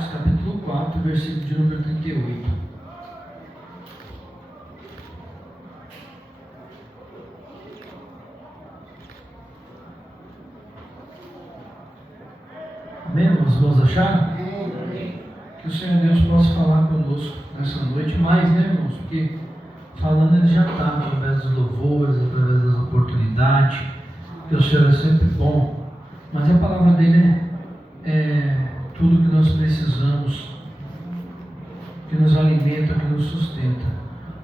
Marcos, capítulo 4, versículo de número 38. Amém, irmãos? Acharam? Que o Senhor Deus possa falar conosco nessa noite mais, né, irmãos? Porque falando Ele já está, através dos louvores, através das oportunidades, que o Senhor é sempre bom. Mas a palavra dele é tudo que nós precisamos, que nos alimenta, que nos sustenta.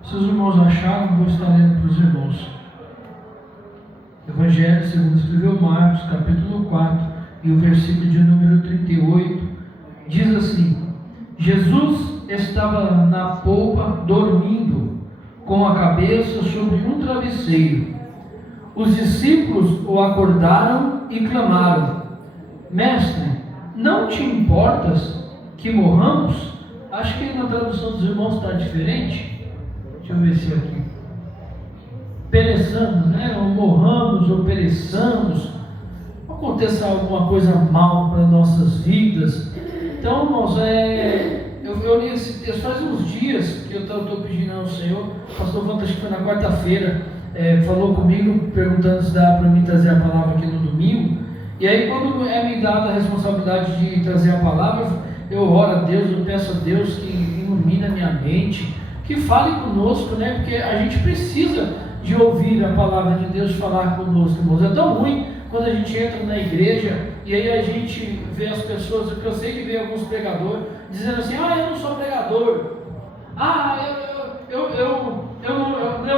Se os irmãos acharam, vou estar lendo para os irmãos. Evangelho segundo escreveu Marcos, capítulo 4, e o versículo de número 38, diz assim: Jesus estava na polpa dormindo, com a cabeça sobre um travesseiro. Os discípulos o acordaram e clamaram: Mestre, não te importas que morramos? Acho que na tradução dos irmãos está diferente. Deixa eu ver se aqui. Pereçamos, né? Ou morramos ou pereçamos. Aconteça alguma coisa mal para nossas vidas. Então, irmãos, eu li esse texto faz uns dias que eu estou pedindo ao Senhor. O pastor Vanta, acho que foi na quarta-feira, falou comigo, perguntando se dá para mim trazer a palavra aqui no domingo. E aí, quando me dada a responsabilidade de trazer a palavra, eu oro a Deus, eu peço a Deus que ilumine a minha mente, que fale conosco, né? Porque a gente precisa de ouvir a palavra de Deus falar conosco, irmãos. É tão ruim quando a gente entra na igreja e aí a gente vê as pessoas, porque eu sei que vê alguns pregadores dizendo assim: eu não sou pregador,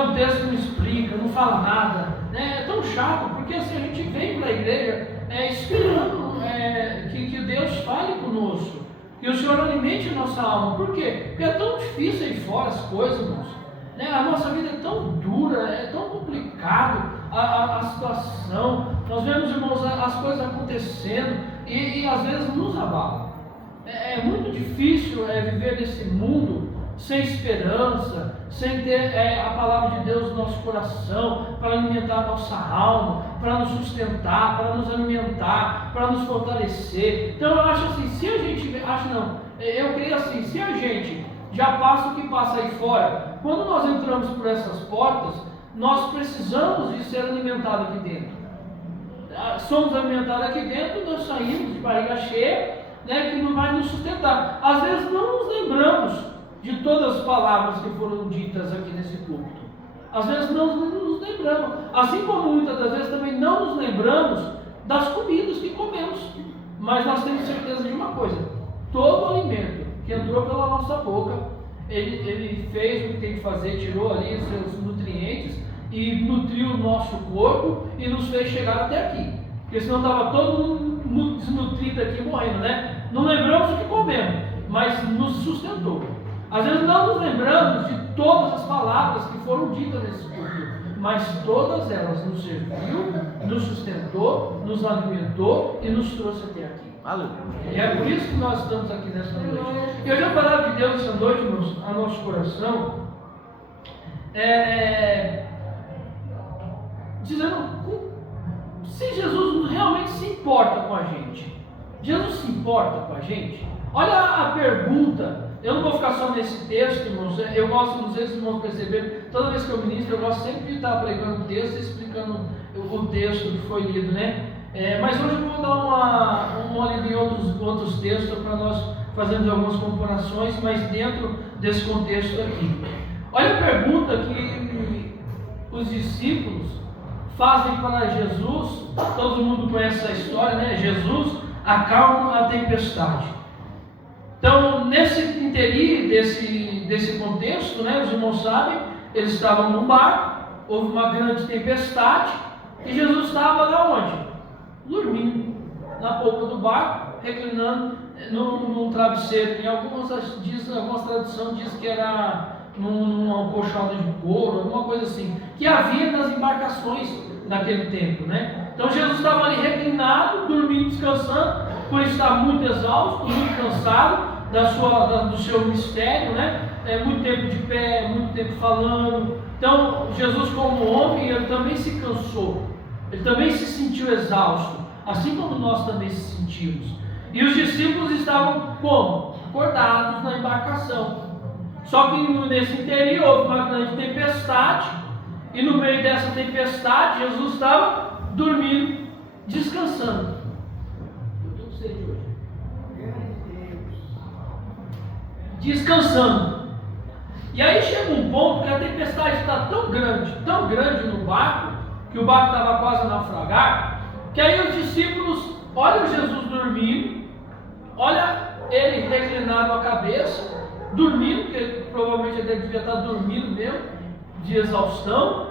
o texto não explica, não fala nada, né? É tão chato, porque assim a gente vem para a igreja esperando que Deus fale conosco, que o Senhor alimente a nossa alma. Por quê? Porque é tão difícil aí fora as coisas, irmãos, né? A nossa vida é tão dura, é tão complicado a situação. Nós vemos, irmãos, as coisas acontecendo e às vezes nos abala. É muito difícil viver nesse mundo sem esperança, sem ter a palavra de Deus no nosso coração, para alimentar a nossa alma, para nos sustentar, para nos alimentar, para nos fortalecer. Então eu acho assim, eu creio assim, se a gente já passa o que passa aí fora, quando nós entramos por essas portas, nós precisamos de ser alimentados aqui dentro. Somos alimentados aqui dentro, nós saímos de barriga cheia, né, que não vai nos sustentar. Às vezes não nos lembramos de todas as palavras que foram ditas aqui nesse púlpito. Às vezes não nos lembramos. Assim como muitas das vezes também não nos lembramos das comidas que comemos. Mas nós temos certeza de uma coisa: todo alimento que entrou pela nossa boca, ele fez o que tem que fazer, tirou ali os seus nutrientes e nutriu o nosso corpo e nos fez chegar até aqui. Porque senão estava todo mundo desnutrido aqui, morrendo, né? Não lembramos o que comemos, mas nos sustentou. Às vezes não nos lembramos de todas as palavras que foram ditas nesse culto, mas todas elas nos serviu, nos sustentou, nos alimentou e nos trouxe até aqui. E é por isso que nós estamos aqui nessa noite. E hoje a palavra de Deus essa noite, irmãos, a nosso coração, dizendo se Jesus realmente se importa com a gente. Jesus se importa com a gente? Olha a pergunta. Eu não vou ficar só nesse texto, irmãos. Eu gosto, não sei se os irmãos perceberam, toda vez que eu ministro, eu gosto sempre de estar pregando o texto e explicando o texto que foi lido, né? Mas hoje eu vou dar uma lida em outros textos para nós fazermos algumas comparações, mas dentro desse contexto aqui. Olha a pergunta que os discípulos fazem para Jesus. Todo mundo conhece essa história, né? Jesus acalma a tempestade. Então, nesse interim desse contexto, né, os irmãos sabem, eles estavam num barco, houve uma grande tempestade e Jesus estava lá onde? Dormindo, na polpa do barco, reclinando num travesseiro. Em algumas traduções diz que era numa colchada de couro, alguma coisa assim, que havia nas embarcações naquele tempo, né? Então Jesus estava ali reclinado, dormindo, descansando, por estar muito exausto, muito cansado do seu ministério, né? Muito tempo de pé, muito tempo falando. Então Jesus, como homem, ele também se cansou, ele também se sentiu exausto, assim como nós também se sentimos. E os discípulos estavam como? Acordados na embarcação. Só que nesse interior houve uma grande tempestade, e no meio dessa tempestade Jesus estava dormindo, descansando. Eu estou com sede hoje. Descansando. E aí chega um ponto que a tempestade está tão grande no barco, que o barco estava quase a naufragar, que aí os discípulos olham Jesus dormindo, olha ele reclinado a cabeça, dormindo, porque provavelmente ele devia estar dormindo mesmo, de exaustão,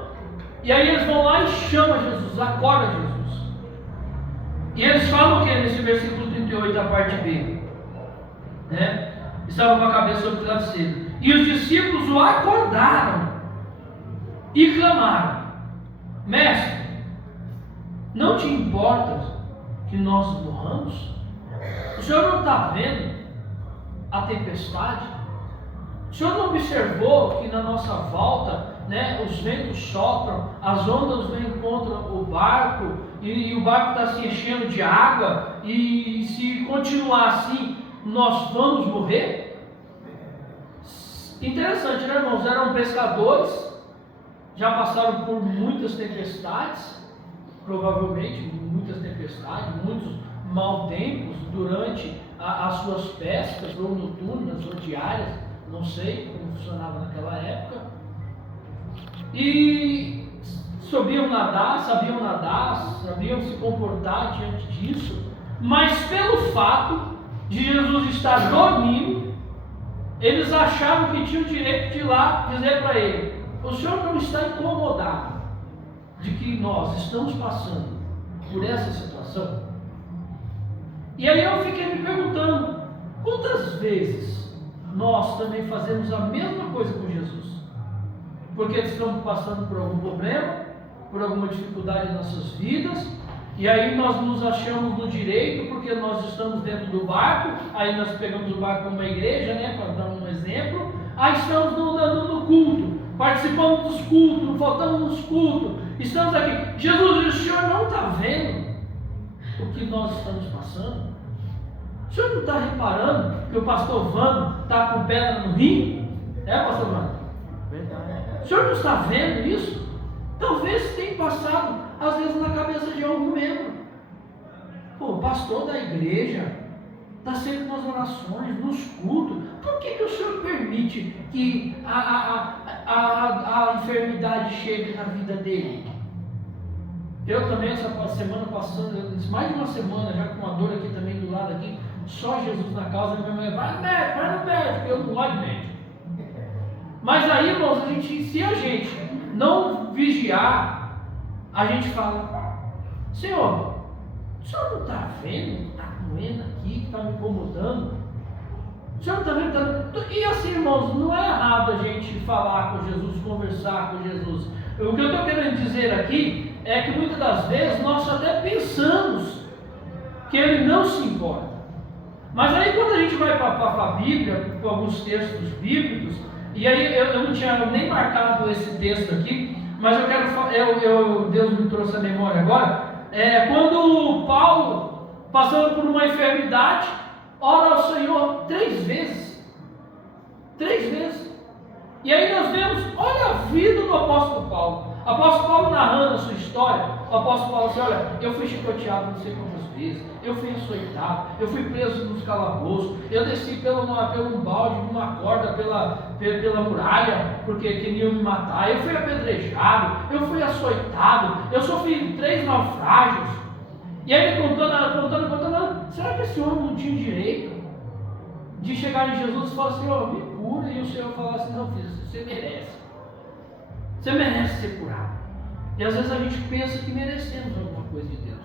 e aí eles vão lá e chamam Jesus, acorda Jesus. E eles falam o que nesse versículo 38, a parte B? Né? Estavam com a cabeça sobre o travesseiro. E os discípulos o acordaram e clamaram: Mestre, não te importa que nós morramos? O Senhor não está vendo a tempestade? O Senhor não observou que na nossa volta, né, os ventos sopram, as ondas vêm contra o barco, e o barco está se enchendo de água, e se continuar assim, nós vamos morrer? Interessante, né, irmãos? Eram pescadores, já passaram por muitas tempestades, provavelmente muitas tempestades, muitos maus tempos durante as suas pescas, ou noturnas ou diárias, não sei como funcionava naquela época, e sabiam nadar, sabiam se comportar diante disso, mas pelo fato de Jesus estar dormindo, eles achavam que tinham o direito de ir lá dizer para ele: o Senhor não está incomodado de que nós estamos passando por essa situação? E aí eu fiquei me perguntando, quantas vezes nós também fazemos a mesma coisa com Jesus? Porque estamos passando por algum problema, por alguma dificuldade em nossas vidas, e aí nós nos achamos no direito, porque nós estamos dentro do barco, aí nós pegamos o barco como uma igreja, né, para dar um exemplo, aí estamos no culto, participando dos cultos, faltamos nos cultos, estamos aqui. Jesus, o Senhor não está vendo o que nós estamos passando? O Senhor não está reparando que o pastor Vando está com pedra no rim? É, pastor Vando? Verdade. O Senhor não está vendo isso? Talvez tenha passado, às vezes, na cabeça de algum membro. Pô, o pastor da igreja está sempre nas orações, nos cultos. Por que o Senhor permite que a enfermidade chegue na vida dele? Eu também, essa semana passando, mais de uma semana, já com uma dor aqui também do lado aqui, só Jesus na causa, minha mãe vai no médico, eu não gosto de médico. Mas aí, irmãos, se a gente não vigiar, a gente fala: Senhor, o Senhor não está vendo? Está doendo aqui, que está me incomodando? O Senhor não está vendo? E assim, irmãos, não é errado a gente falar com Jesus, conversar com Jesus. O que eu estou querendo dizer aqui é que muitas das vezes nós até pensamos que Ele não se importa. Mas aí quando a gente vai para a Bíblia, para alguns textos bíblicos, e aí eu não tinha nem marcado esse texto aqui, mas eu quero, Deus me trouxe a memória agora, quando Paulo, passando por uma enfermidade, ora ao Senhor 3 vezes. 3 vezes. E aí nós vemos, olha a vida do apóstolo Paulo. O apóstolo Paulo narrando a sua história, o apóstolo Paulo assim: olha, eu fui chicoteado não sei quantas vezes, eu fui açoitado, eu fui preso nos calabouços, eu desci pelo um balde, numa corda, pela muralha, porque queriam me matar, eu fui apedrejado, eu fui açoitado, eu sofri 3 naufrágios. E aí ele contando, será que esse homem não tinha direito de chegar em Jesus e falar: Senhor, me cura? E o Senhor falar assim: não, filho, você merece. Você merece ser curado. E às vezes a gente pensa que merecemos alguma coisa de Deus.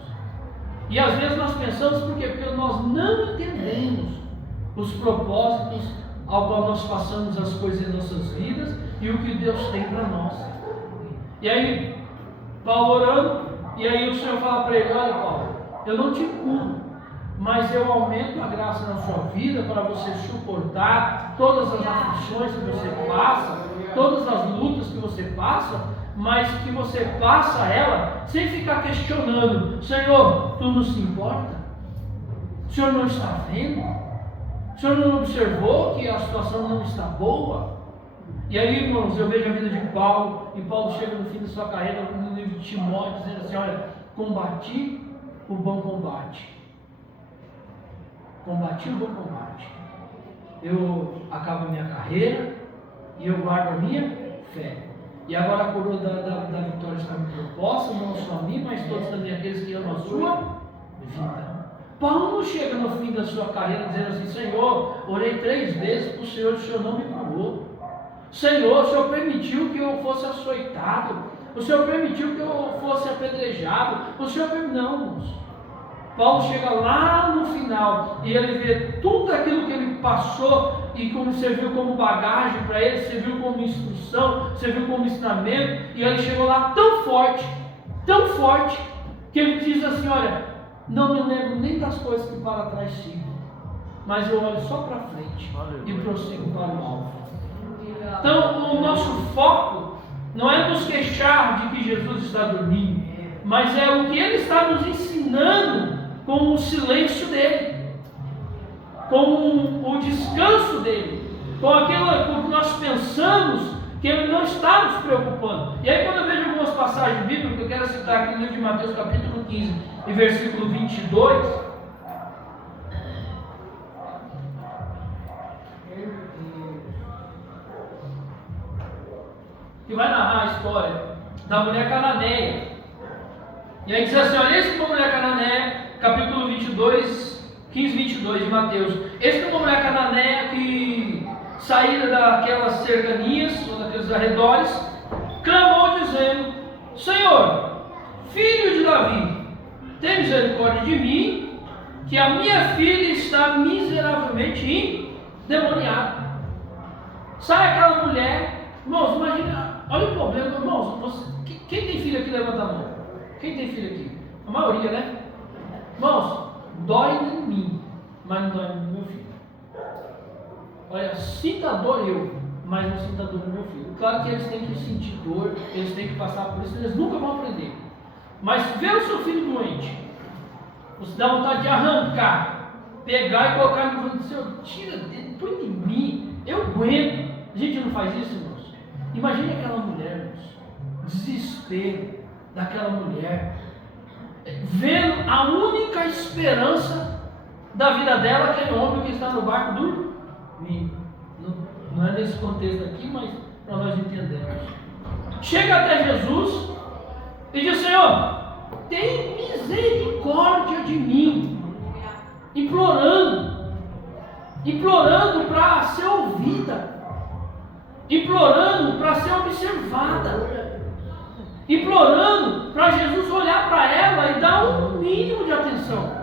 E às vezes nós pensamos por quê? Porque nós não entendemos os propósitos ao qual nós passamos as coisas em nossas vidas e o que Deus tem para nós. E aí, Paulo orando, e aí o Senhor fala para ele: olha, Paulo, eu não te curo, mas eu aumento a graça na sua vida para você suportar todas as aflições que você passa, todas as lutas que você passa, mas que você passa ela sem ficar questionando: Senhor, tu não se importa? O senhor não está vendo? O senhor não observou que a situação não está boa? E aí, irmãos, eu vejo a vida de Paulo, e Paulo chega no fim da sua carreira, no livro de Timóteo, dizendo assim: olha, combati o bom combate. Combati o bom combate. Eu acabo a minha carreira e eu guardo a minha fé. E agora a coroa da vitória está me proposta, não só a mim, mas todos também aqueles que amam a sua vida. Paulo não chega no fim da sua carreira dizendo assim: Senhor, orei 3 vezes para o Senhor não me curou. Senhor, o Senhor permitiu que eu fosse açoitado. O Senhor permitiu que eu fosse apedrejado. O Senhor permitiu. Não, irmãos. Paulo chega lá no final e ele vê tudo aquilo que ele passou e como serviu como bagagem para ele, serviu como instrução, serviu como ensinamento, e ele chegou lá tão forte, que ele diz assim: olha, não me lembro nem das coisas que para trás sigo, mas eu olho só para frente e prossigo para o alvo. Então o nosso foco não é nos queixar de que Jesus está dormindo, mas é o que ele está nos ensinando com o silêncio dele, com o descanso dele, com aquilo que nós pensamos que ele não está nos preocupando. E aí, quando eu vejo algumas passagens bíblicas, eu quero citar aqui no livro de Mateus capítulo 15 e versículo 22, que vai narrar a história da mulher cananeia. E aí diz assim: olha, esse foi a mulher cananeia, capítulo 22, 15, 22 de Mateus. Esse foi uma mulher cananeia que saída daquelas cercanias, ou daqueles arredores, clamou dizendo: Senhor, filho de Davi, tem misericórdia de mim, que a minha filha está miseravelmente endemoniada. Sai aquela mulher, irmãos, imagina, olha o problema, irmãos, quem tem filho aqui, levanta a mão. Quem tem filho aqui? A maioria, né? Irmãos, dói em mim, mas não dói no meu filho. Olha, sinta dor eu, mas não sinta dor no meu filho. Claro que eles têm que sentir dor, eles têm que passar por isso, eles nunca vão aprender. Mas ver o seu filho doente, você dá vontade de arrancar, pegar e colocar no fundo, Senhor, tira dele, põe em mim, eu aguento. A gente não faz isso, irmãos? Imagine aquela mulher, irmãos, desespero daquela mulher, vendo a única esperança da vida dela, aquele homem que está no barco dormindo. Não é nesse contexto aqui, mas para nós entendermos. Chega até Jesus e diz: Senhor, tem misericórdia de mim, implorando para ser ouvida, implorando para ser observada, implorando para Jesus olhar para ela e dar um mínimo de atenção.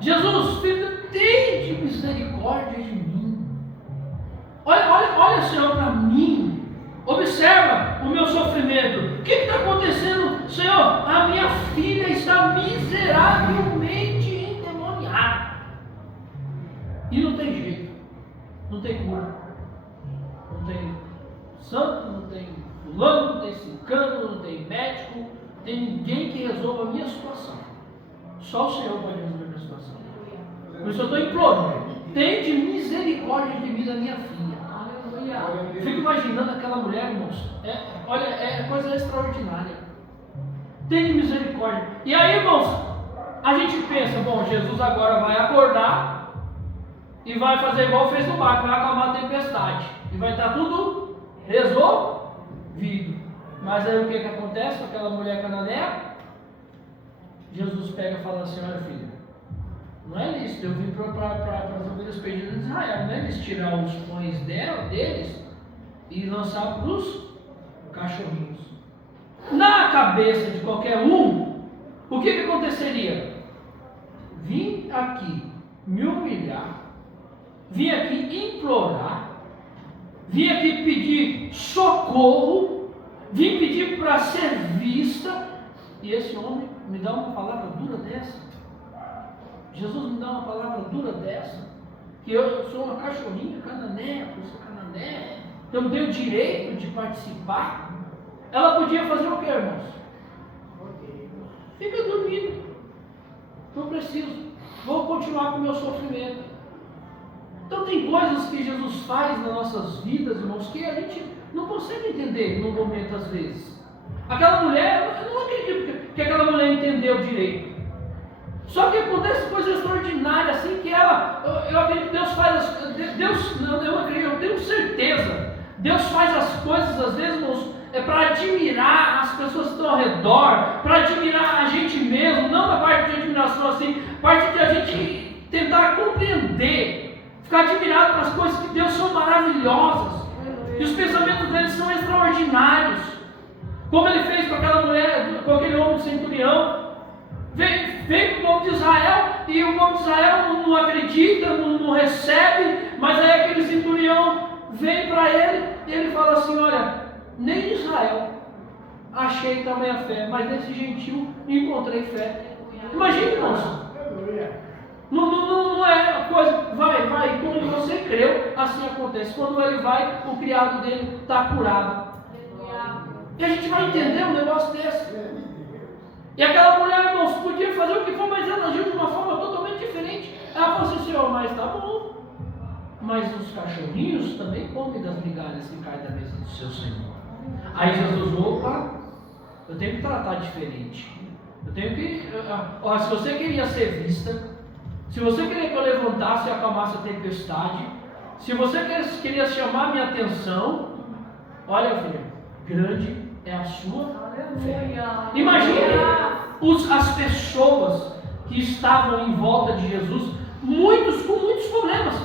Jesus, filho, tem de misericórdia de mim. Olha, Senhor, para mim. Observa o meu sofrimento. O que está acontecendo, Senhor? A minha filha está miseravelmente endemoniada. E não tem jeito. Não tem cura. Não tem santo, não tem fulano, não tem ciclano, não tem médico, não tem ninguém que resolva a minha situação. Só o Senhor pode resolver a minha situação. Por isso eu estou implorando: tem de misericórdia de mim da minha filha. Eu fico imaginando aquela mulher, irmãos. Olha, é coisa extraordinária. Tem de misericórdia. E aí, irmãos, a gente pensa: bom, Jesus agora vai acordar e vai fazer igual fez no barco, vai acalmar a tempestade e vai estar tudo resolvido. Mas aí o que acontece com aquela mulher cananeia? Jesus pega e fala assim: olha, filha, não é lícito, eu vim para as ovelhas perdidas de Israel, não é lícito tirar os pães deles e lançar para os cachorrinhos. Na cabeça de qualquer um, o que aconteceria? Vim aqui me humilhar, vim aqui implorar, vim aqui pedir socorro, vim pedir para ser vista, e esse homem me dá uma palavra dura dessa. Jesus me dá uma palavra dura dessa, que eu sou uma cachorrinha cananeia, eu sou cananeia, eu não tenho direito de participar. Ela podia fazer o que, irmãos? Fica dormindo. Não preciso. Vou continuar com o meu sofrimento. Então tem coisas que Jesus faz nas nossas vidas, irmãos, que a gente não consegue entender no momento às vezes. Aquela mulher, eu não acredito que aquela mulher entendeu direito. Só que acontece coisa extraordinária, assim, que ela, eu acredito que Deus faz, eu tenho certeza, Deus faz as coisas às vezes, irmãos, para admirar as pessoas que estão ao redor, para admirar a gente mesmo, não da parte de admiração assim, parte de a gente tentar compreender, ficar admirado com as coisas que Deus são maravilhosas, e os pensamentos deles são extraordinários, como ele fez com aquela mulher, com aquele homem centurião. Vem para o povo de Israel, e o povo de Israel não acredita, não recebe, mas aí aquele centurião vem para ele, e ele fala assim: olha, nem em Israel achei tamanha fé, mas nesse gentil encontrei fé. Imagina, irmãos, não é coisa, vai, quando você creu, assim acontece. Quando ele vai, o criado dele está curado. E a gente vai entender um negócio desse. E aquela mulher, irmãos, podia fazer o que for, mas ela agiu de uma forma totalmente diferente. Ela falou assim: Senhor, mas tá bom, mas os cachorrinhos também comem das migalhas que caem da mesa do seu Senhor. Aí Jesus: opa, eu tenho que tratar diferente. Eu tenho que, se você queria ser vista, se você queria que eu levantasse e acalmasse a tempestade, se você queria chamar minha atenção, olha, filho, grande é a sua fé. Imagine as pessoas que estavam em volta de Jesus, muitos com muitos problemas.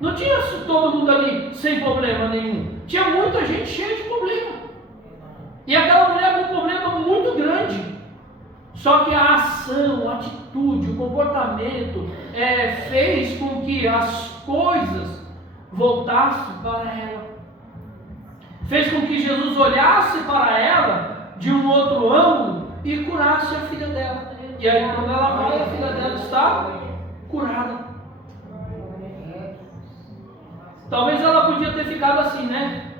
Não tinha todo mundo ali sem problema nenhum. Tinha muita gente cheia de problema. E aquela mulher com um problema muito grande. Só que a ação, a atitude, o comportamento fez com que as coisas voltassem para ela. Fez com que Jesus olhasse para ela de um outro ângulo e curasse a filha dela. E aí quando ela vai, a filha dela está curada. Talvez ela podia ter ficado assim, né?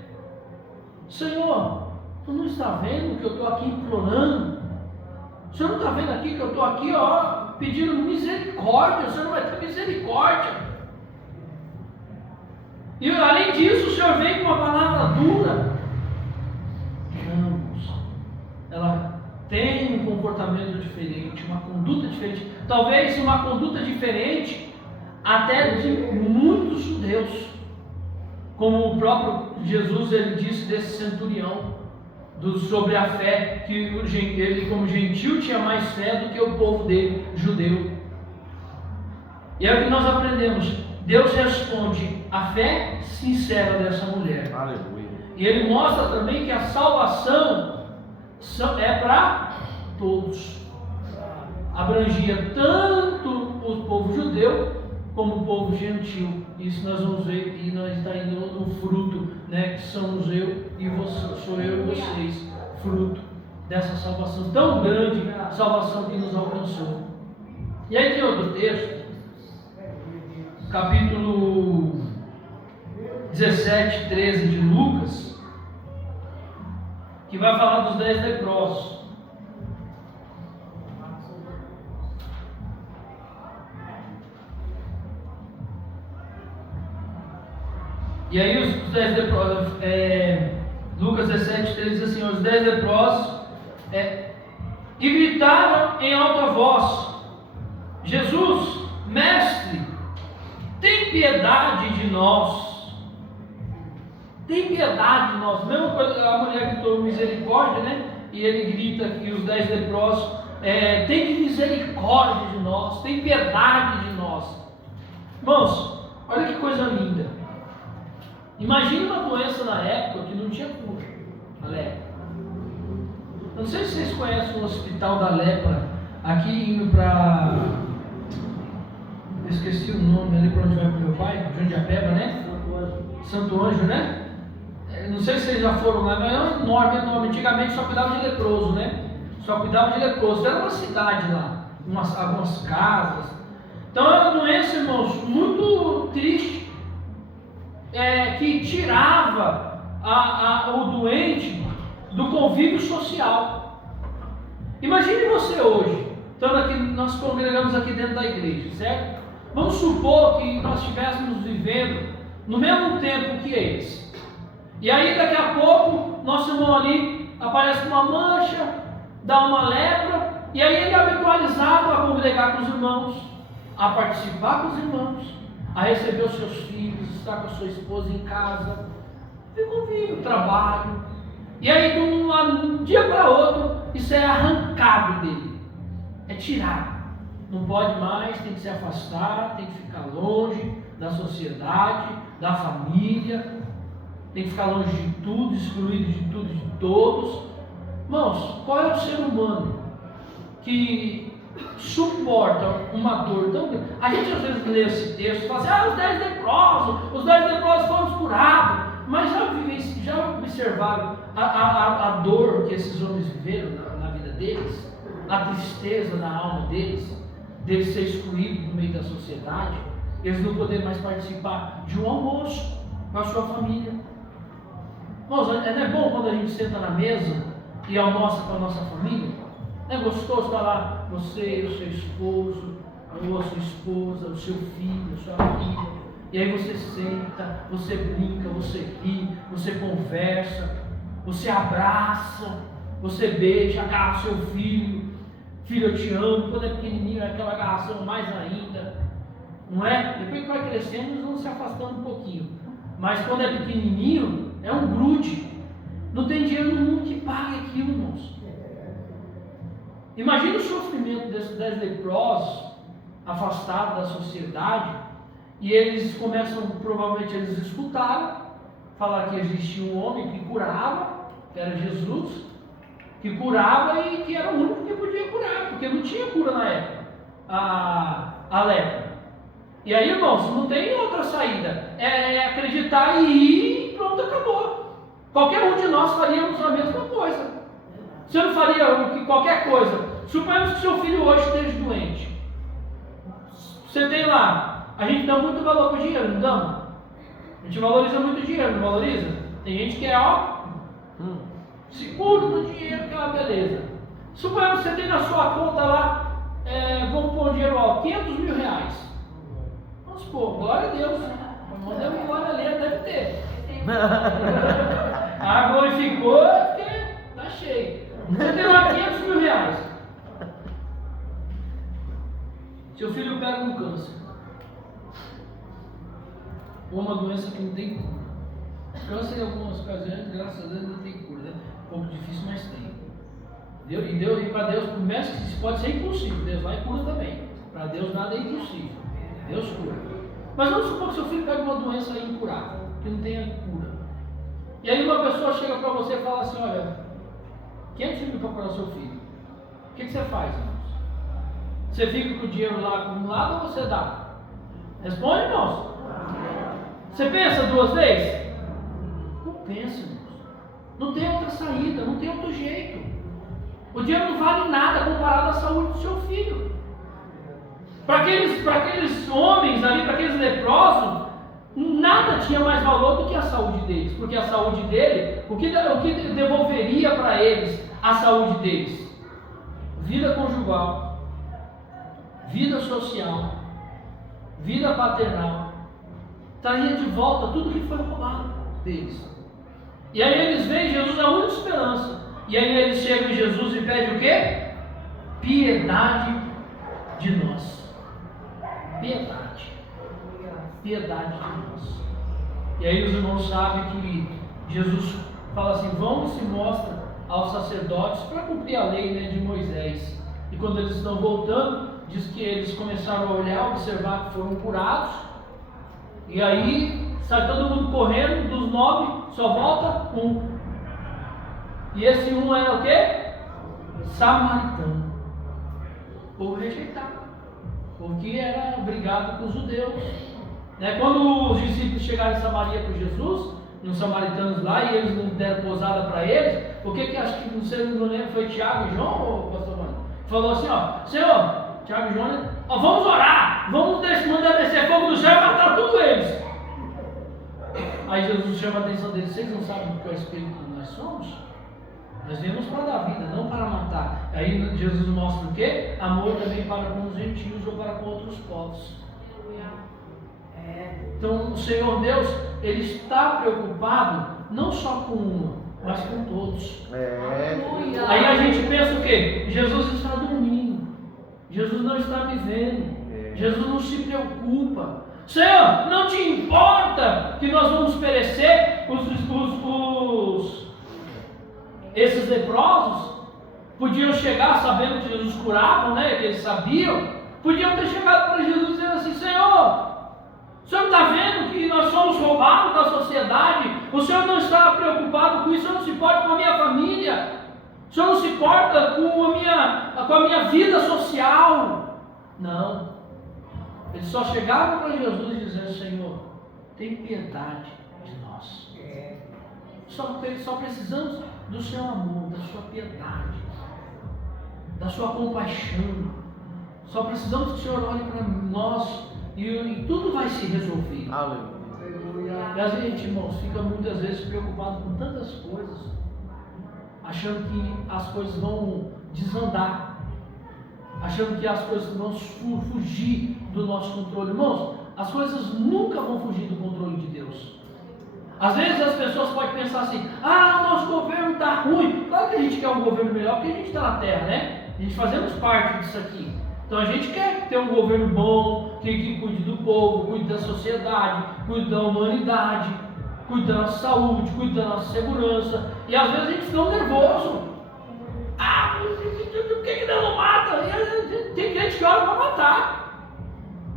Senhor, tu não está vendo que eu estou aqui implorando? O Senhor não está vendo aqui que eu estou aqui, pedindo misericórdia? O Senhor não vai ter misericórdia. E além disso, o Senhor vem com uma palavra dura. Não, ela tem um comportamento diferente, uma conduta diferente. Talvez uma conduta diferente até de muitos judeus. Como o próprio Jesus ele disse desse centurião, sobre a fé, que ele como gentil tinha mais fé do que o povo dele, judeu. E é o que nós aprendemos. Deus responde à fé sincera dessa mulher. Aleluia. E ele mostra também que a salvação é para todos. Abrangia tanto o povo judeu como o povo gentil. Isso nós vamos ver, e nós está indo no fruto, né? Que somos eu e você, sou eu e vocês, fruto dessa salvação tão grande, salvação que nos alcançou. E aí tem outro texto, capítulo 17, 13 de Lucas, que vai falar dos 10 leprosos. E aí os 10 leprosos, Lucas 17, 13 diz assim: os 10 leprosos e gritaram em alta voz: Jesus, mestre, tem piedade de nós. Tem piedade de nós. Mesma coisa, a mulher gritou misericórdia, né? E ele grita que os 10 leprosos: tem misericórdia de nós, tem piedade de nós. Irmãos, olha que coisa linda. Imagine uma doença na época que não tinha cura, a lepra. Eu não sei se vocês conhecem o hospital da lepra, aqui indo para... Eu esqueci o nome ali para onde vai para o meu pai, Jundiapeba, né? Santo Anjo, né? Não sei se vocês já foram lá, mas é enorme, enorme. Antigamente só cuidava de leproso, né? Só cuidava de leproso. Era uma cidade lá, algumas casas. Então é uma doença, irmãos, muito triste. Que tirava o doente do convívio social. Imagine você hoje. estando aqui, nós congregamos aqui dentro da igreja, certo? Vamos supor que nós estivéssemos vivendo no mesmo tempo que eles. E aí daqui a pouco, nosso irmão ali aparece uma mancha, dá uma lepra, e aí ele é habitualizado a congregar com os irmãos, a participar com os irmãos, a receber os seus filhos, estar com a sua esposa em casa, convívio, trabalho. E aí de um dia para outro, isso é arrancado dele, é tirado. Não pode mais, tem que se afastar, tem que ficar longe da sociedade, da família, tem que ficar longe de tudo, excluído de tudo e de todos. Irmãos, qual é o ser humano que suporta uma dor tão grande? A gente às vezes lê esse texto e fala assim, os 10 leprosos foram curados. Mas já observaram a dor que esses homens viveram na vida deles? A tristeza na alma deles ser excluídos no meio da sociedade, eles não poderem mais participar de um almoço com a sua família. Irmãos, não é bom quando a gente senta na mesa e almoça com a nossa família? Não é gostoso estar lá, você, o seu esposo, ou a sua esposa, o seu filho, a sua filha, e aí você senta, você brinca, você ri, você conversa, você abraça, você beija, agarra seu filho, filho eu te amo, quando é pequenininho é aquela agarração mais ainda, não é? Depois que vai crescendo eles vão se afastando um pouquinho, mas quando é pequenininho é um grude, não tem dinheiro no mundo que pague aquilo, irmãos. Imagina o sofrimento desses 10 leprosos, afastados da sociedade, e eles começam, provavelmente eles escutaram, falar que existia um homem que curava, que era Jesus, que curava e que era o único que podia curar, porque não tinha cura na época, a lepra. E aí, irmãos, não tem outra saída, é acreditar e ir e pronto, acabou. Qualquer um de nós faríamos a mesma coisa. Você não faria qualquer coisa? Suponhamos que seu filho hoje esteja doente. Você tem lá, a gente dá muito valor para o dinheiro, não damos? A gente valoriza muito o dinheiro, não valoriza? Tem gente que seguro no dinheiro, que é uma beleza. Suponhamos que você tem na sua conta lá, vamos pôr um dinheiro alto, 500 mil reais. Vamos supor, glória a Deus. Mandamos glória ali, deve ter. Glorificou porque está cheio. Você tem lá 500 mil reais. Seu filho pega um câncer, ou uma doença que não tem cura. Câncer, em algumas ocasiões, graças a Deus, não tem cura, né? Um pouco difícil, mas tem. E para Deus, por mais que isso pode ser impossível, Deus vai e cura também. Para Deus nada é impossível. Deus cura. Mas vamos supor que seu filho pega uma doença incurável, que não tenha cura. E aí uma pessoa chega para você e fala assim, olha, 500 mil para curar seu filho. O que você faz, irmãos? Você fica com o dinheiro lá acumulado ou você dá? Responde, irmãos. Você pensa duas vezes? Não pensa, irmãos. Não tem outra saída, não tem outro jeito. O dinheiro não vale nada comparado à saúde do seu filho. Para aqueles homens ali, para aqueles leprosos, nada tinha mais valor do que a saúde deles. Porque a saúde dele, o que devolveria para eles a saúde deles? Vida conjugal, vida social, vida paternal. Traria de volta tudo que foi roubado deles. E aí eles veem Jesus a única esperança. E aí eles chegam em Jesus e pedem o quê? Piedade de nós. Piedade. Piedade de nós. E aí os irmãos sabem que Jesus fala assim, vão e se mostra aos sacerdotes para cumprir a lei, né, de Moisés. E quando eles estão voltando, diz que eles começaram a olhar, observar que foram curados. E aí sai todo mundo correndo, dos 9, só volta um. E esse um era o quê? Samaritano. Povo rejeitado. Porque era brigado com os judeus. Quando os discípulos chegaram em Samaria com Jesus, nos samaritanos lá, e eles não deram pousada para eles, o que acho que você não lembra, foi Tiago e João, ou pastor Mano? Falou assim, Senhor, Tiago e João, vamos orar, vamos mandar descer fogo do céu e matar todos eles. Aí Jesus chama a atenção deles, vocês não sabem do que é o Espírito que nós somos? Nós viemos para dar vida, não para matar. Aí Jesus mostra o quê? Amor também para com os gentios ou para com outros povos. Então o Senhor Deus, Ele está preocupado não só com um, mas com todos. Aí a gente pensa o quê? Jesus está dormindo. Jesus não está vivendo. Jesus não se preocupa. Senhor, não te importa que nós vamos perecer? Esses leprosos podiam chegar sabendo que Jesus curava, né? Que eles sabiam. Podiam ter chegado para Jesus dizendo assim: Senhor, o Senhor está vendo que nós somos roubados da sociedade? O Senhor não está preocupado com isso? O Senhor não se importa com a minha família? O Senhor não se importa com a minha vida social? Não. Eles só chegavam para Jesus dizendo: Senhor, tem piedade de nós. Só precisamos do seu amor, da sua piedade, da sua compaixão. Só precisamos que o Senhor olhe para nós e tudo vai se resolver. E a gente, irmãos, fica muitas vezes preocupado com tantas coisas, achando que as coisas vão desandar, achando que as coisas vão fugir do nosso controle. Irmãos, as coisas nunca vão fugir do controle de Deus. Às vezes as pessoas podem pensar assim: ah, nosso governo está ruim. Claro que a gente quer um governo melhor, porque a gente está na terra, né? A gente fazemos parte disso aqui. Então a gente quer ter um governo bom, que cuide do povo, cuide da sociedade, cuide da humanidade, cuide da nossa saúde, cuide da nossa segurança. E às vezes a gente fica nervoso. Ah, por que Deus não mata? Tem crente que ora para matar.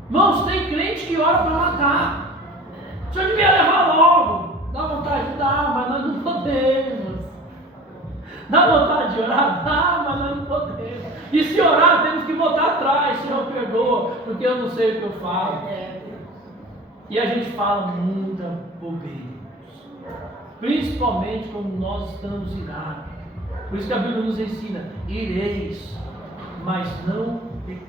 Irmãos, tem crente que ora para matar. O Senhor devia levar logo. Dá vontade de dar, mas nós não podemos. Dá vontade de orar? Dá, mas nós não podemos. E se orar, temos que voltar atrás. Senhor, perdoa, porque eu não sei o que eu falo. E a gente fala muita bobeira, principalmente quando nós estamos irados. Por isso que a Bíblia nos ensina: ireis, mas não pequeis.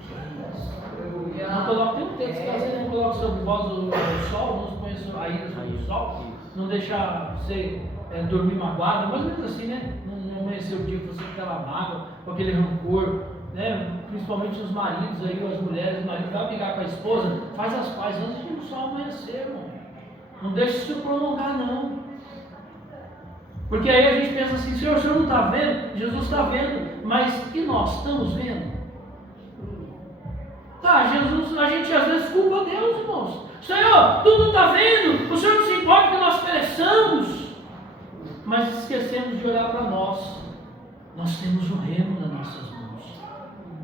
Não coloca, tem um texto que você não coloca sobre vós o sol, não se põe a ira sobre o sol, não deixa você dormir magoado, mas mesmo assim, né? Não amanheceu o dia que você com aquela mágoa, com aquele rancor, né? Principalmente os maridos aí, ou as mulheres, o marido vai brigar com a esposa, faz as pazes antes de o sol amanhecer, irmão. Não deixa isso prolongar, não. Porque aí a gente pensa assim: Senhor, o Senhor não está vendo? Jesus está vendo, mas e nós estamos vendo? Tá, Jesus, a gente às vezes culpa Deus, irmãos. Senhor, tu não está vendo? O Senhor não se importa que nós pereçamos. Mas esquecemos de olhar para nós. Nós temos um remo nas nossas mãos.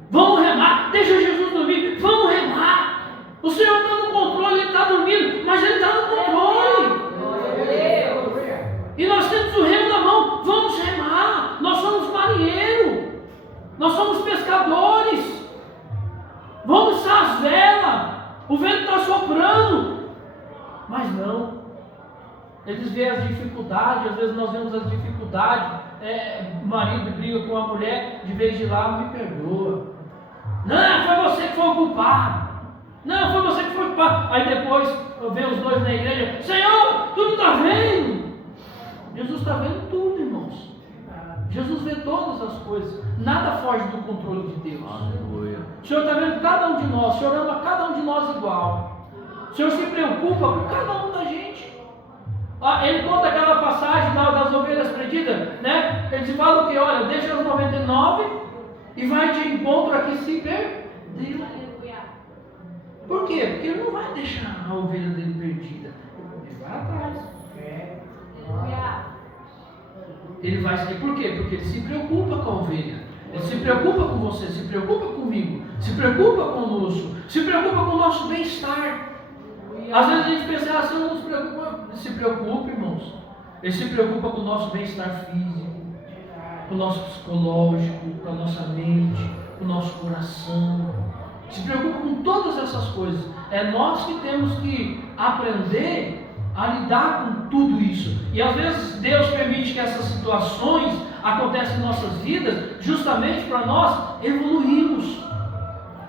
Vamos remar, deixa Jesus dormir, vamos remar. O Senhor está no controle, Ele está dormindo, mas Ele está no controle. E nós temos o remo na mão, vamos remar. Nós somos marinheiros, nós somos pescadores. Vamos içar as velas, o vento está soprando. Mas não, eles veem as dificuldades. Às vezes nós vemos as dificuldades. O marido briga com a mulher, de vez de ir lá: me perdoa. Não, foi você que foi o culpado. Não, foi você que foi o culpado. Aí depois vem os dois na igreja: Senhor, tu não está vendo? Jesus está vendo tudo, irmãos. Jesus vê todas as coisas. Nada foge do controle de Deus. Aleluia. O Senhor está vendo cada um de nós. O Senhor ama cada um de nós igual. O Senhor se preocupa com cada um da gente. Ele conta aquela passagem das ovelhas perdidas, né? Ele te fala o que? Olha, deixa as 99 e vai de encontro aqui se perder. Por quê? Porque ele não vai deixar a ovelha dele perdida. Ele vai atrás. Ele vai seguir. Por quê? Porque ele se preocupa com a ovelha. Ele se preocupa com você, se preocupa comigo, se preocupa conosco, se preocupa com o nosso bem-estar. Às vezes a gente pensa: assim, não se preocupa. Se preocupa, irmãos. Ele se preocupa com o nosso bem-estar físico, com o nosso psicológico, com a nossa mente, com o nosso coração. Se preocupa com todas essas coisas. É nós que temos que aprender a lidar com tudo isso. E às vezes Deus permite que essas situações aconteçam em nossas vidas, justamente para nós evoluirmos.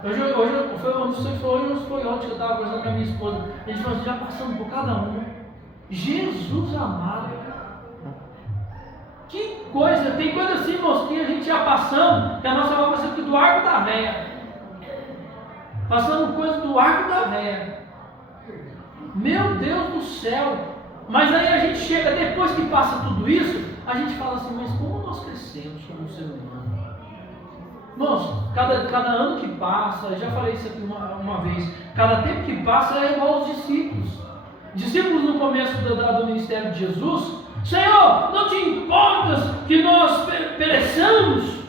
Hoje foi ontem que eu estava conversando com a minha esposa. A gente falou: já passamos por cada um. Jesus amado, que tem coisa assim, irmãos, que a gente ia passando, que a nossa alma vai ser do arco da véia. Passando coisa do arco da véia. Meu Deus do céu! Mas aí a gente chega, depois que passa tudo isso, a gente fala assim, mas como nós crescemos como ser humano? Irmãos, cada ano que passa, eu já falei isso aqui uma vez, cada tempo que passa é igual aos discípulos. Discípulos no começo do ministério de Jesus, Senhor, não te importas que nós pereçamos?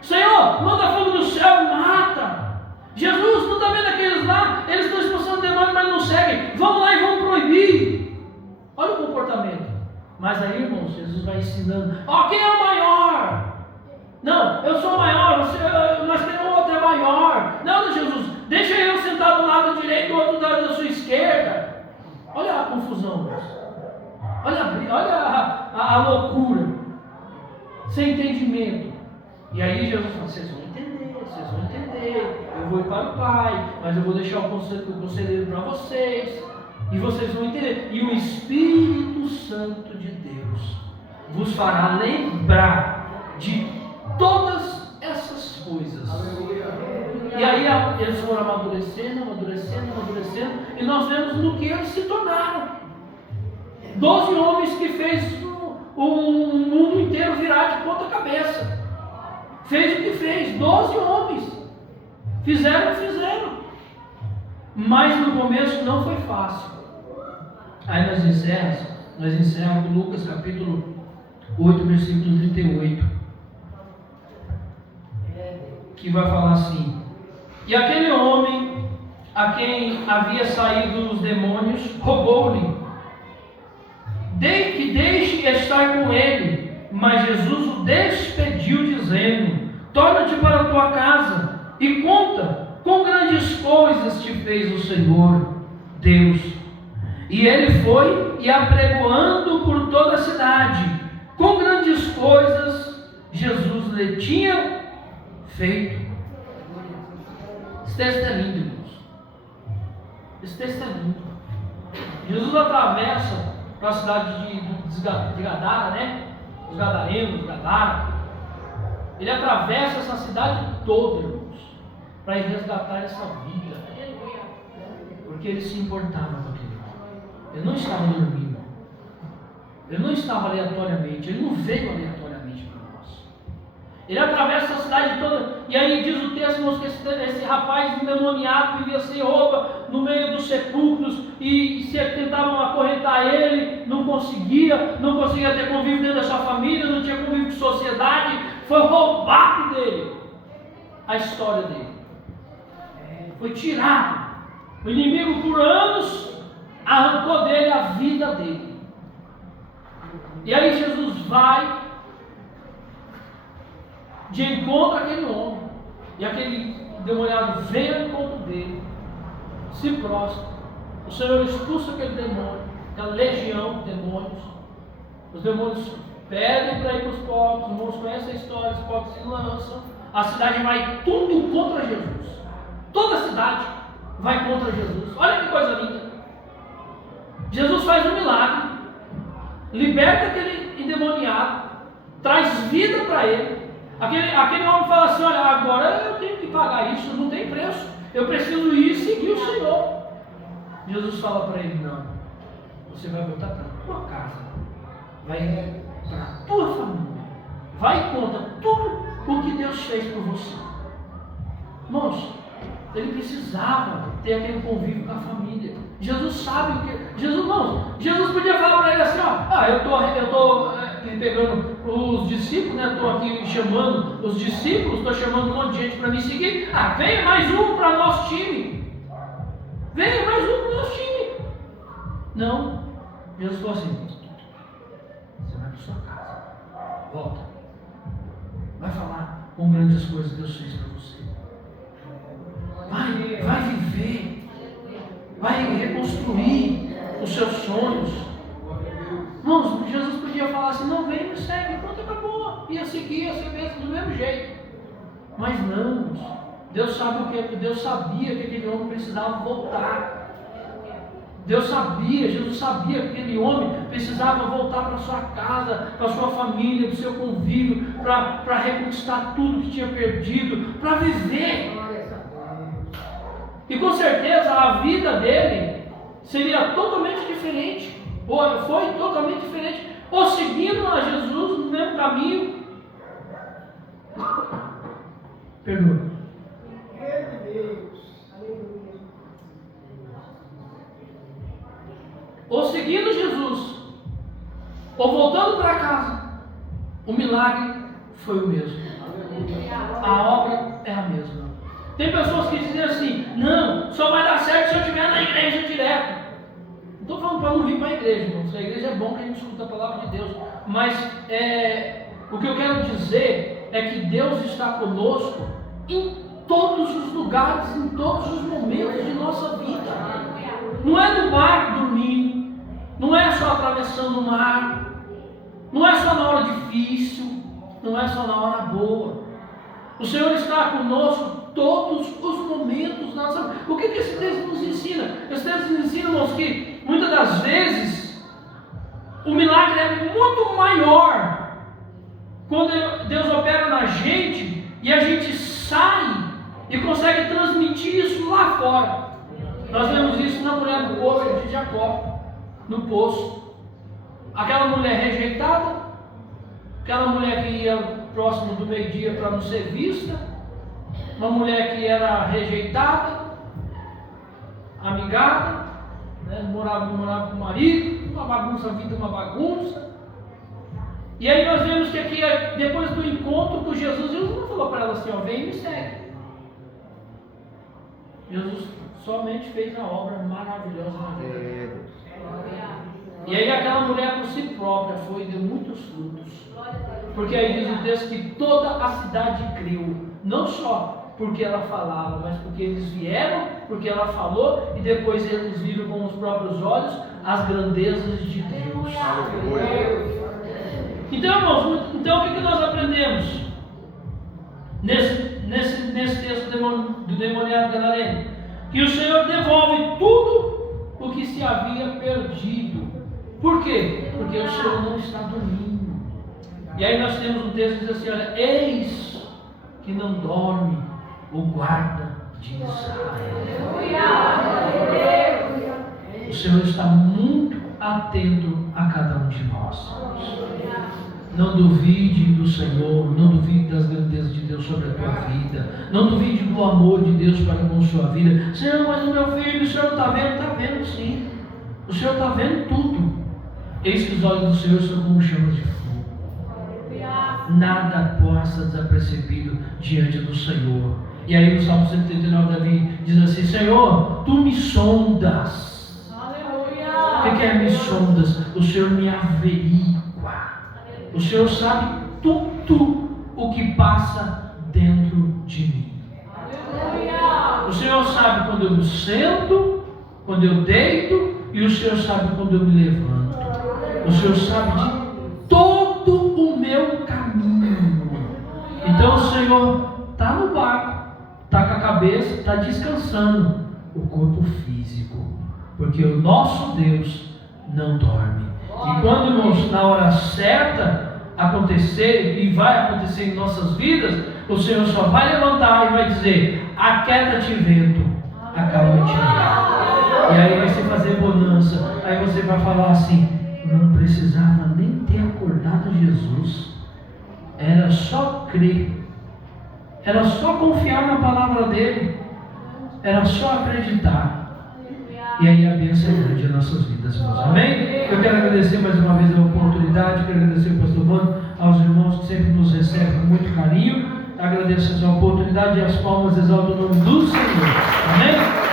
Senhor, manda fogo do céu e mata. Jesus, não está vendo aqueles lá? Eles estão expulsando demônio, mas não seguem. Vamos lá e vamos proibir. Olha o comportamento. Mas aí, irmãos, Jesus vai ensinando. Ó, quem é o maior? Não, eu sou maior, nós temos outro é maior. Não, Jesus, deixa eu sentar do lado direito, o outro da sua esquerda. Olha a confusão, irmãos. Olha a loucura. Sem entendimento. E aí Jesus fala, vocês vão entender. Eu vou ir para o Pai, mas eu vou deixar o conselheiro para vocês. E vocês vão entender. E o Espírito Santo de Deus vos fará lembrar de todas essas coisas. E aí eles foram amadurecendo. E nós vemos no que eles se tornaram. 12 homens que fez o mundo inteiro virar de ponta cabeça. Fez o que fez, 12 homens. Fizeram. Mas no começo não foi fácil. Aí nós encerramos com Lucas capítulo 8, versículo 38. Que vai falar assim: e aquele homem a quem havia saído os demônios rogou-lhe que deixe estar com ele. Mas Jesus o despediu, dizendo: torna-te para a tua casa e conta quão grandes coisas te fez o Senhor Deus. E ele foi e apregoando por toda a cidade quão grandes coisas Jesus lhe tinha feito. Esse texto é lindo, irmãos. Esse texto é lindo. Jesus atravessa para a cidade de Gadara, né? Os gadarenos, Gadara. Ele atravessa essa cidade toda, irmãos, para ir resgatar essa vida. Porque ele se importava com aquele homem. Ele não estava dormindo. Ele não estava aleatoriamente. Ele não veio aleatoriamente para nós. Ele atravessa a cidade toda. E aí diz o texto, irmãos, que esse rapaz endemoniado vivia sem roupa no meio dos sepulcros. E se tentavam acorrentar ele, não conseguia ter convívio dentro da sua família, não tinha convívio com sociedade. Foi roubado dele a história dele. Foi tirado. O inimigo por anos arrancou dele a vida dele. E aí Jesus vai de encontro àquele homem. E aquele demoniado vem ao encontro dele, se prostra. O Senhor expulsa aquele demônio, aquela legião de demônios. Os demônios pedem para ir para os povos, os irmãos conhecem a história, os povos se lançam. A cidade vai tudo contra Jesus. Toda a cidade vai contra Jesus. Olha que coisa linda. Jesus faz um milagre, liberta aquele endemoniado, traz vida para ele. Aquele homem fala assim: olha, agora eu tenho que pagar isso, não tem preço. Eu preciso ir e seguir o Senhor. Jesus fala para ele: não, você vai voltar para a tua casa, vai para a tua família, vai e conta tudo o que Deus fez por você. Irmãos, ele precisava ter aquele convívio com a família. Jesus sabe o que. Jesus podia falar para ele assim: ó, eu estou pegando os discípulos, né? Estou aqui chamando os discípulos, estou chamando um monte de gente para me seguir. Venha mais um para nosso time. Venha mais um para nosso time. Não. Jesus falou assim: você vai para sua casa, volta, vai falar com grandes coisas que Deus fez para você. Vai viver, vai reconstruir os seus sonhos. Irmãos, Jesus podia falar assim: não, vem, me segue, pronto, acabou. Ia seguir do mesmo jeito. Mas não, Deus sabia que aquele homem precisava voltar. Deus sabia, Jesus sabia que aquele homem precisava voltar para sua casa, para sua família, para o seu convívio, para reconquistar tudo que tinha perdido, para viver. E com certeza a vida dele seria totalmente diferente, ou foi totalmente diferente, ou seguindo a Jesus no mesmo caminho. Perdoa. Ou seguindo Jesus, ou voltando para casa, o milagre foi o mesmo. A obra é a mesma. Tem pessoas que dizem assim: não, só vai dar certo se eu estiver na igreja direto. Não estou falando para não vir para a igreja, irmão. Se a igreja é bom que a gente escuta a palavra de Deus. Mas o que eu quero dizer é que Deus está conosco em todos os lugares, em todos os momentos de nossa vida. Não é no mar dormindo, não é só atravessando o mar, não é só na hora difícil, não é só na hora boa. O Senhor está conosco todos os momentos da nossa vida. O que esse texto nos ensina? Esse texto nos ensina, irmãos, que muitas das vezes o milagre é muito maior quando Deus opera na gente e a gente sai e consegue transmitir isso lá fora. Nós vemos isso na mulher do poço de Jacó, no poço. Aquela mulher rejeitada, aquela mulher que ia próximo do meio-dia para não ser vista, uma mulher que era rejeitada, amigada, né? morava com o marido, uma bagunça, a vida uma bagunça. E aí nós vemos que aqui, depois do encontro com Jesus, Jesus não falou para ela assim: ó, vem e me segue. Jesus somente fez a obra maravilhosa na vida dela. E aí aquela mulher por si própria foi e deu muitos frutos. Porque aí diz o texto que toda a cidade creu, não só porque ela falava, mas porque eles vieram, porque ela falou, e depois eles viram com os próprios olhos as grandezas de Deus. Então, irmãos, o que nós aprendemos nesse texto do demoniado gadareno? Que o Senhor devolve tudo o que se havia perdido. Por quê? Porque o Senhor não está dormindo. E aí nós temos um texto que diz assim: olha, eis que não dorme o guarda de Israel. O Senhor está muito atento a cada um de nós. Não duvide do Senhor, não duvide das grandezas de Deus sobre a tua vida, não duvide do amor de Deus para com a sua vida. Senhor, mas o meu filho, o Senhor está vendo? Está vendo sim. O Senhor está vendo tudo. Eis que os olhos do Senhor são como chamas de fogo. Nada passa desapercebido diante do Senhor. E aí no Salmo 139 Davi diz assim: Senhor, tu me sondas. O que é me sondas? O Senhor me averigua. O Senhor sabe tudo o que passa dentro de mim. O Senhor sabe quando eu me sento, quando eu deito, e o Senhor sabe quando eu me levanto. O Senhor sabe de todo o meu caminho. Então o Senhor está no barco, está com a cabeça, está descansando o corpo físico, porque o nosso Deus não dorme. E quando, irmãos, na hora certa acontecer, e vai acontecer em nossas vidas, o Senhor só vai levantar e vai dizer: aquieta-te vento, acalma-te mar. E aí vai se fazer bonança. Aí você vai falar assim: não precisava nem ter acordado Jesus, era só crer, era só confiar na palavra dele, era só acreditar. E aí a bênção é grande em nossas vidas, irmãos. Amém? Eu quero agradecer mais uma vez a oportunidade, quero agradecer ao pastor Mano, aos irmãos que sempre nos recebem com muito carinho. Agradeço a oportunidade e as palmas exaltam o nome do Senhor. Amém?